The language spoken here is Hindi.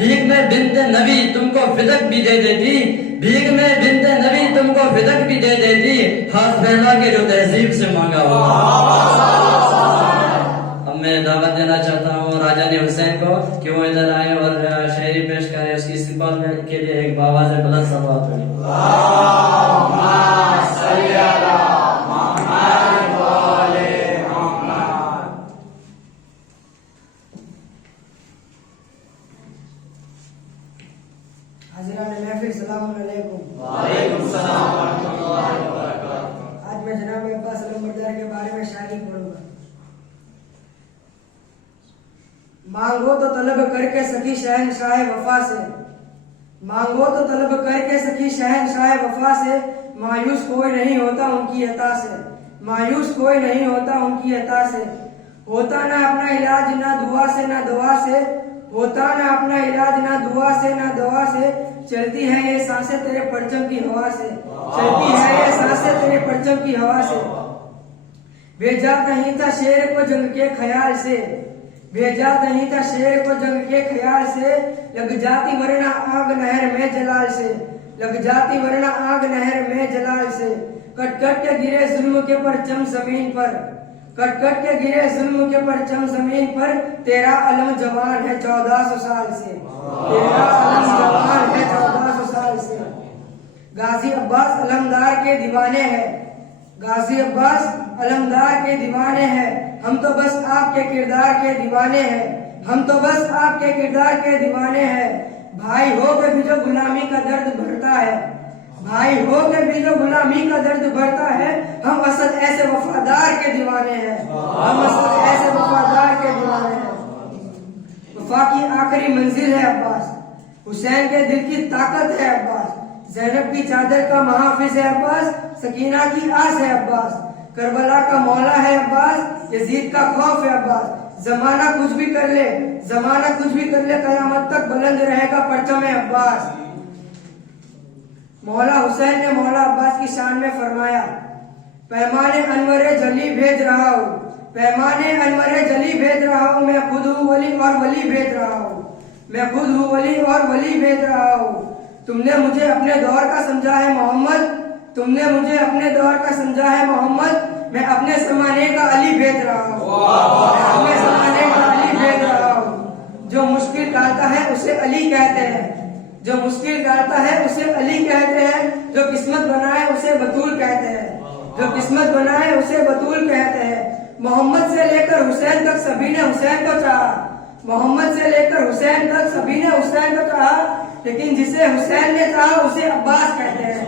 भीख में बिनते नबी तुमको फिदक भी दे देती, भीख में बिनते नबी तुमको फिदक भी दे देती, हाथ फैला के जो तहजीब से मांगा हो। अब मैं दावत देना चाहता हूँ राजा ने हुसैन को कि वो इधर आए और शायरी पेश करे। उसकी इस्तेमाल के लिए एक बाबा से बुलंद सलवात पढ़ी। हाज़िरान महफिल सलाम अलैकुम। वालेकुम सलाम व रहमतुल्लाहि व बरकातहू। आज मैं जनाब अब्बास अलमबरदार के बारे में शायरी पढ़ूंगा। मांगो तो तलब करके सखी शहंशाह वफा से, मांगो तो तलब करके सखी शहंशाह वफा से, मायूस कोई नहीं होता उनकी अता से, मायूस कोई नहीं होता उनकी अता से। होता ना अपना इलाज ना दुआ से ना दवा से, होता ना अपना इलाज ना दुआ से ना दवा से, चलती है ये सांसें तेरे परचम की हवा से, चलती है ये सांसें तेरे परचम की हवा से। भेजा नहीं था शेर को जंग के ख्याल से, भेजा नहीं था शेर को जंग के ख्याल से, लग जाती वरना आग नहर में जलाल से, लग जाती वरना आग नहर में जलाल से। कट कट के गिरे जुल्म के परचम जमीन पर, कट कट के गिरे जुल्म के परचम जमीन पर, तेरा अलम जवान है 1400 साल से, तेरा अलम जवान है 1400 साल से। गाजी अब्बास अलमदार के दीवाने हैं, गाजी अब्बास अलमदार के दीवाने हैं, हम तो बस आपके किरदार के दीवाने हैं, हम तो बस आपके किरदार के दीवाने हैं। भाई हो के भी जो गुलामी का दर्द भरता है, भाई हो के भी जो गुलामी का दर्द भरता है, हम असद ऐसे वफादार के दीवाने हैं, हम असद ऐसे वफादार के दीवाने हैं। वफा की आखिरी मंजिल है अब्बास, हुसैन के दिल की ताकत है अब्बास, ज़ैनब की चादर का महाफिज है अब्बास, सकीना की आस है अब्बास, करबला का मौला है अब्बास, यजीद का खौफ है अब्बास। जमाना कुछ भी कर ले, जमाना कुछ भी कर ले, कयामत तक बुलंद रहेगा परचम अब्बास। मौला हुसैन ने मौला अब्बास की शान में फरमाया, पैमाने अनवरे जली भेज रहा हूँ, पैमाने अनवरे जली भेज रहा हूँ, मैं खुद हूँ वली और वली भेज रहा हूँ, मैं खुद हूँ वली और वली भेज रहा हूँ। तुमने मुझे अपने दौर का समझा है मोहम्मद, तुमने मुझे अपने दौर का समझा है मोहम्मद, मैं अपने जमाने का अली भेज रहा हूँ, मैं अपने जमाने का अली भेज रहा हूँ। जो मुश्किल डालता है उसे अली कहते हैं, जो मुश्किल डालता है उसे अली कहते हैं, जो किस्मत बनाए उसे बतूल कहते हैं, जो किस्मत बनाए उसे बतूल कहते हैं। मोहम्मद से लेकर हुसैन तक सभी ने हुसैन को चाहा, मोहम्मद से लेकर हुसैन तक सभी ने हुसैन को चाहा, लेकिन जिसे हुसैन ने चाहा उसे अब्बास कहते हैं।